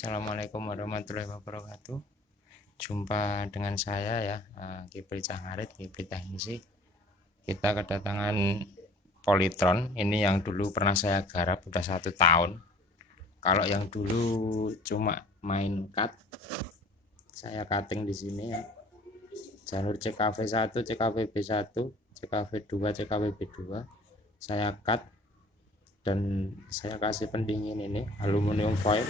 Assalamualaikum warahmatullahi wabarakatuh. Jumpa dengan saya ya, Kipri Cangarit, Kipri Teknisi. Kita kedatangan Polytron. Ini yang dulu pernah saya garap, udah 1 tahun. Kalau yang dulu cuma main cut, saya cutting di sini ya. Jalur CKV1, CKV-B1, CKV2, CKV-B2 saya cut dan saya kasih pendingin ini aluminium foil.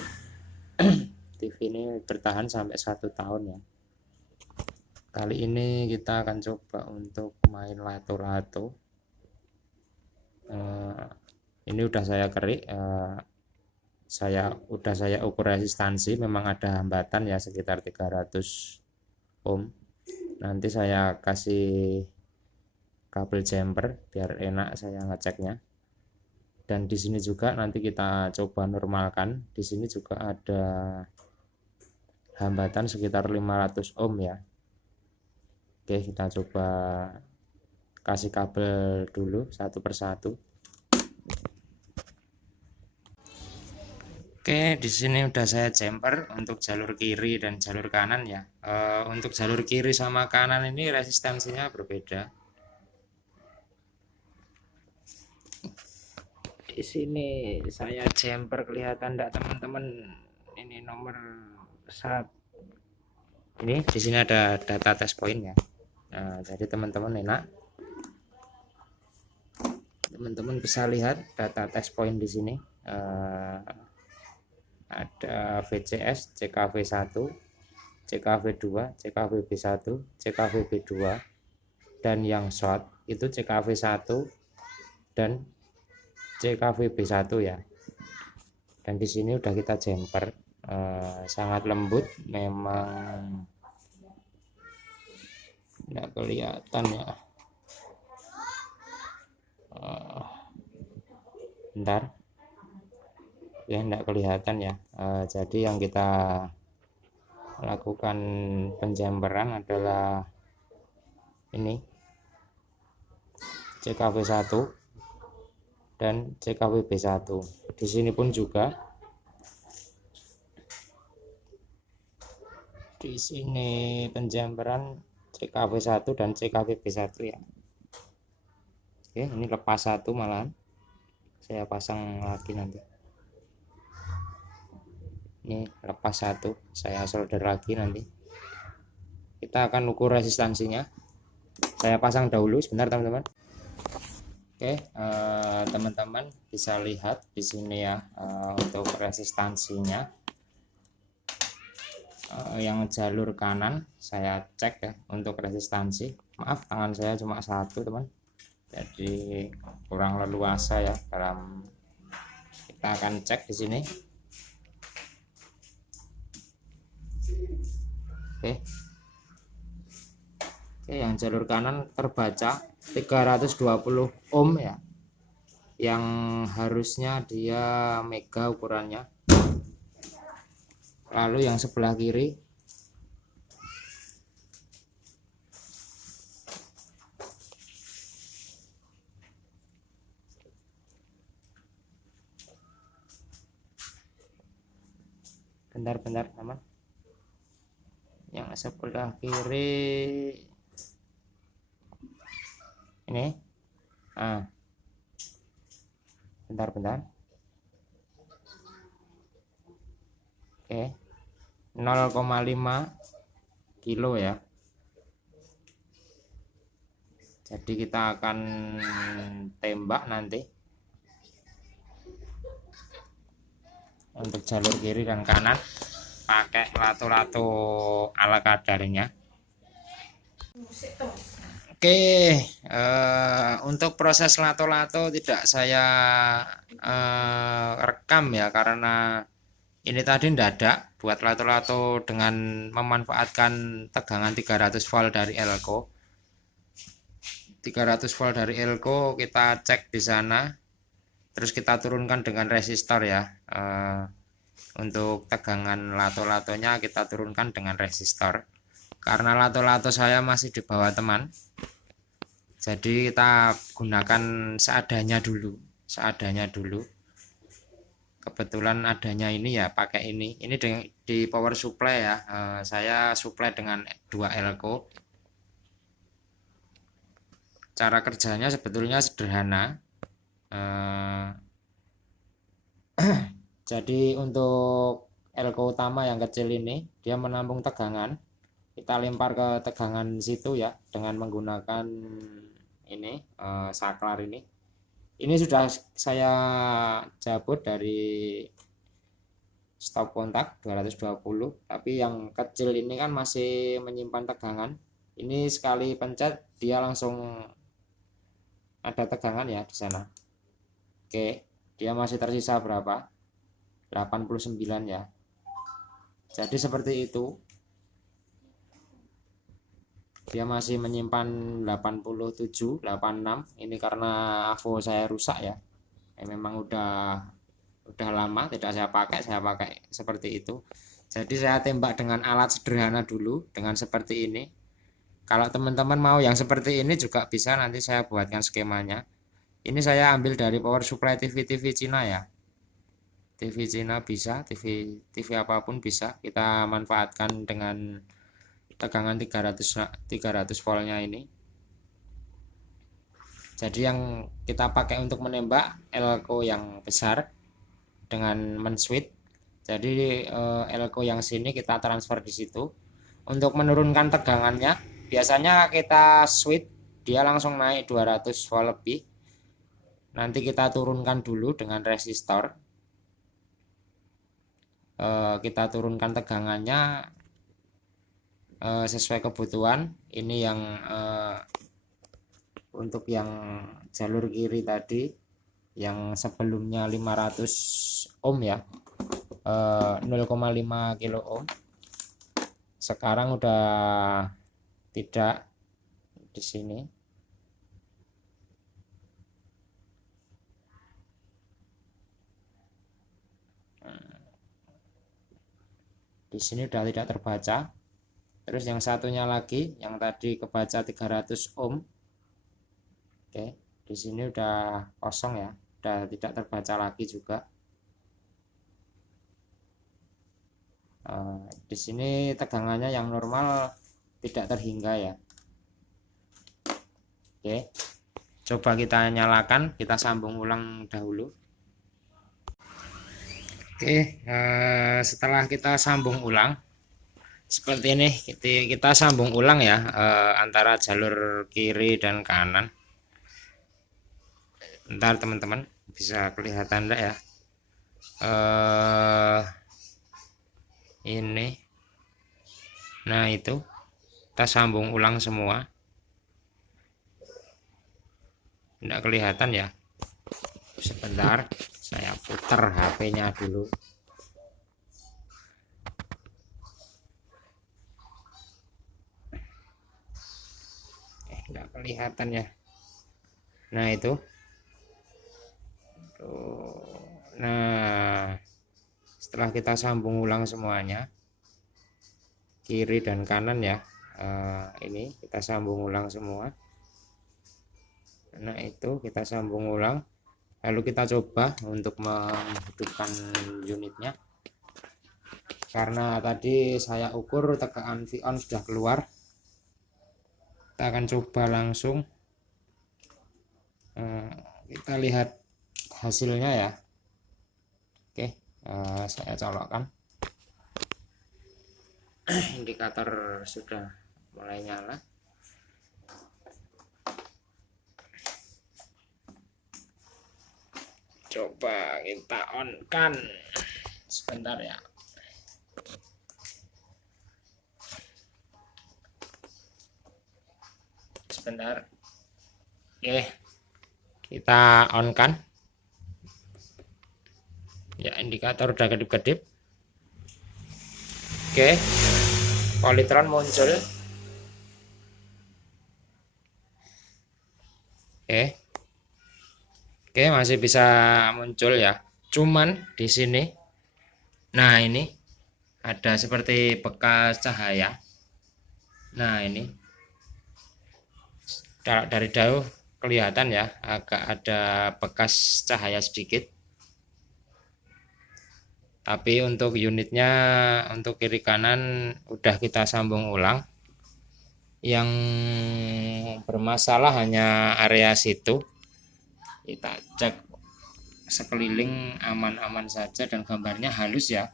TV ini bertahan sampai 1 tahun ya. Kali ini kita akan coba untuk main lato-lato. Ini udah saya kerik, saya ukur resistansi. Memang ada hambatan ya sekitar 300 ohm. Nanti saya kasih kabel jumper biar enak saya ngeceknya. Dan di sini juga nanti kita coba normalkan. Di sini juga ada hambatan sekitar 500 ohm ya. Oke, kita coba kasih kabel dulu satu persatu. Oke, di sini udah saya jumper untuk jalur kiri dan jalur kanan ya. Untuk jalur kiri sama kanan ini resistansinya berbeda. Di sini saya jumper, kelihatan enggak teman-teman? Ini nomor 1. Ini di sini ada data test point ya. Jadi teman-teman enak. Teman-teman bisa lihat data test point di sini. Ada VCS, CKV1, CKV2, CKV-B1, CKV-B2, dan yang short itu CKV1 dan CKV-B1 ya. Dan di sini udah kita jumper, sangat lembut, memang nggak kelihatan ya. Bentar ya, nggak kelihatan ya. Jadi yang kita lakukan penjamperan adalah ini CKV1 dan CKV-B1. Di sini pun juga, di sini penjamperan CKV1 dan CKV-B1 ya. Oke, ini lepas satu malahan. Saya pasang lagi nanti. Ini lepas satu, saya solder lagi nanti. Kita akan ukur resistansinya. Saya pasang dahulu sebentar teman-teman. Oke, teman-teman bisa lihat di sini ya, untuk resistansinya. Yang jalur kanan saya cek ya untuk resistansi. Maaf, tangan saya cuma satu teman, jadi kurang leluasa ya dalam. Kita akan cek di sini. Oke, yang jalur kanan terbaca 320 ohm ya, yang harusnya dia mega ukurannya. Lalu yang sebelah kiri bentar teman, yang sebelah kiri ini, bentar. Oke, 0,5 kilo ya. Jadi kita akan tembak nanti untuk jalur kiri dan kanan pakai lato-lato ala kadarnya. Oke, untuk proses lato-lato tidak saya rekam ya, karena ini tadi tidak buat lato-lato dengan memanfaatkan tegangan 300 volt dari elko. 300 volt dari elko kita cek di sana, terus kita turunkan dengan resistor ya. Untuk tegangan lato-latonya kita turunkan dengan resistor, karena lato-lato saya masih di bawah teman. Jadi kita gunakan seadanya dulu. kebetulan adanya ini ya pakai ini di power supply ya. Saya supply dengan 2 elko. Cara kerjanya sebetulnya sederhana. Jadi untuk elko utama yang kecil ini dia menampung tegangan, kita lempar ke tegangan situ ya dengan menggunakan ini saklar ini sudah saya cabut dari stop kontak 220, tapi yang kecil ini kan masih menyimpan tegangan. Ini sekali pencet dia langsung ada tegangan ya di sana. Oke, dia masih tersisa berapa? 89 ya. Jadi seperti itu. Dia masih menyimpan 87, 86. Ini karena AVO saya rusak ya. Memang udah lama tidak saya pakai seperti itu. Jadi saya tembak dengan alat sederhana dulu dengan seperti ini. Kalau teman-teman mau yang seperti ini juga bisa, nanti saya buatkan skemanya. Ini saya ambil dari power supply TV Cina ya. TV Cina bisa, TV apapun bisa kita manfaatkan dengan tegangan 300 voltnya ini. Jadi yang kita pakai untuk menembak elko yang besar dengan men-switch. Jadi elko yang sini kita transfer di situ. Untuk menurunkan tegangannya biasanya kita switch dia langsung naik 200 volt lebih. Nanti kita turunkan dulu dengan resistor. Kita turunkan tegangannya sesuai kebutuhan. Ini yang untuk yang jalur kiri tadi yang sebelumnya 500 ohm ya, 0,5 kilo ohm, sekarang udah tidak di sini. Di sini udah tidak terbaca. Terus yang satunya lagi yang tadi kebaca 300 ohm. Oke, di sini udah kosong ya, udah tidak terbaca lagi juga. Di sini tegangannya yang normal tidak terhingga ya. Oke, coba kita nyalakan, kita sambung ulang dahulu. Oke, setelah kita sambung ulang seperti ini, kita sambung ulang ya antara jalur kiri dan kanan. Bentar teman-teman, bisa kelihatan enggak ya? Ini. Nah itu, kita sambung ulang semua. Enggak kelihatan ya? Sebentar, saya putar HP-nya dulu. Enggak kelihatan ya? Nah itu. Nah, setelah kita sambung ulang semuanya kiri dan kanan ya, ini kita sambung ulang semua. Nah itu kita sambung ulang, lalu kita coba untuk menghidupkan unitnya. Karena tadi saya ukur tegangan V-on sudah keluar, kita akan coba langsung. Kita lihat hasilnya ya. Oke, saya colokkan. Indikator sudah mulai nyala. Coba kita on kan sebentar ya. Sebentar. Oke, kita on kan ya, indikator udah kedip-kedip. Oke, polytron muncul. Oke, masih bisa muncul ya, cuman di sini nah ini ada seperti bekas cahaya. Nah ini dari jauh kelihatan ya, agak ada bekas cahaya sedikit. Tapi untuk unitnya, untuk kiri kanan udah kita sambung ulang. Yang bermasalah hanya area situ. Kita cek sekeliling aman-aman saja dan gambarnya halus ya,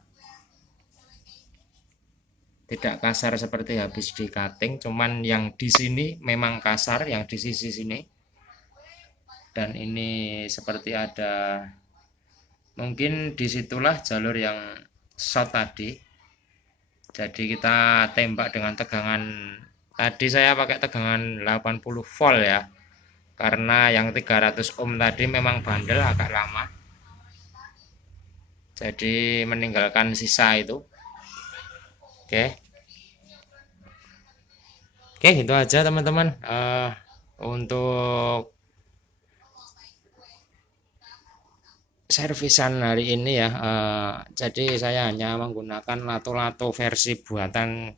tidak kasar seperti habis di cutting. Cuman yang di sini memang kasar, yang di sisi sini. Dan ini seperti ada, mungkin disitulah jalur yang short tadi. Jadi kita tembak dengan tegangan, tadi saya pakai tegangan 80 volt ya, karena yang 300 ohm tadi memang bandel agak lama, jadi meninggalkan sisa itu. Oke, itu aja teman-teman. Untuk servisan hari ini ya, jadi saya hanya menggunakan lato-lato versi buatan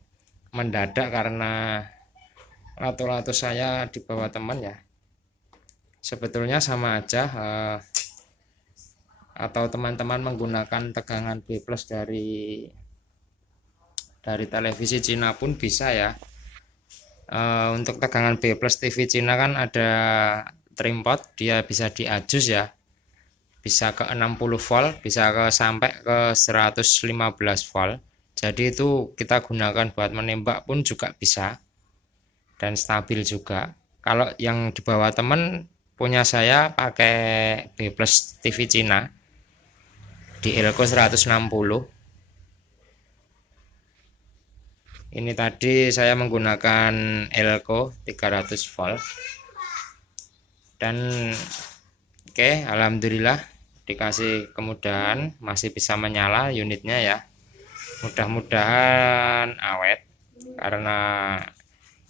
mendadak, karena lato-lato saya dibawa teman ya. Sebetulnya sama aja, atau teman-teman menggunakan tegangan B+ dari televisi Cina pun bisa ya. Untuk tegangan B+ TV Cina kan ada trimpot, dia bisa diadjust ya, bisa ke 60 volt, bisa sampai ke 115 volt. Jadi itu kita gunakan buat menembak pun juga bisa, dan stabil juga. Kalau yang dibawa temen punya saya pakai B+ TV Cina di Elko 160. Ini tadi saya menggunakan Elko 300 volt. Dan oke, alhamdulillah dikasih kemudahan, masih bisa menyala unitnya ya. Mudah-mudahan awet karena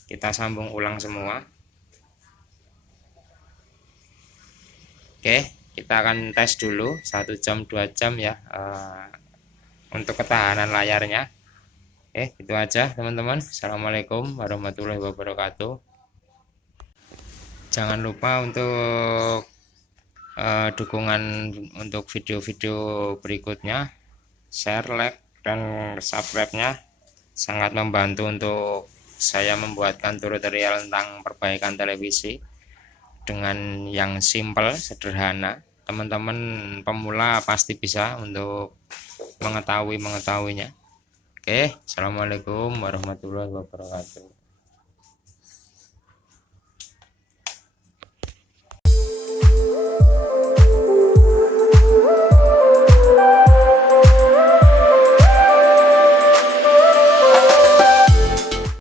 kita sambung ulang semua. Oke, kita akan tes dulu 1 jam 2 jam ya, untuk ketahanan layarnya. Itu aja teman-teman. Assalamualaikum warahmatullahi wabarakatuh. Jangan lupa untuk dukungan untuk video-video berikutnya, share, like, dan subscribe-nya sangat membantu untuk saya membuatkan tutorial tentang perbaikan televisi dengan yang simple, sederhana. Teman-teman pemula pasti bisa untuk mengetahuinya. Oke, assalamualaikum warahmatullahi wabarakatuh.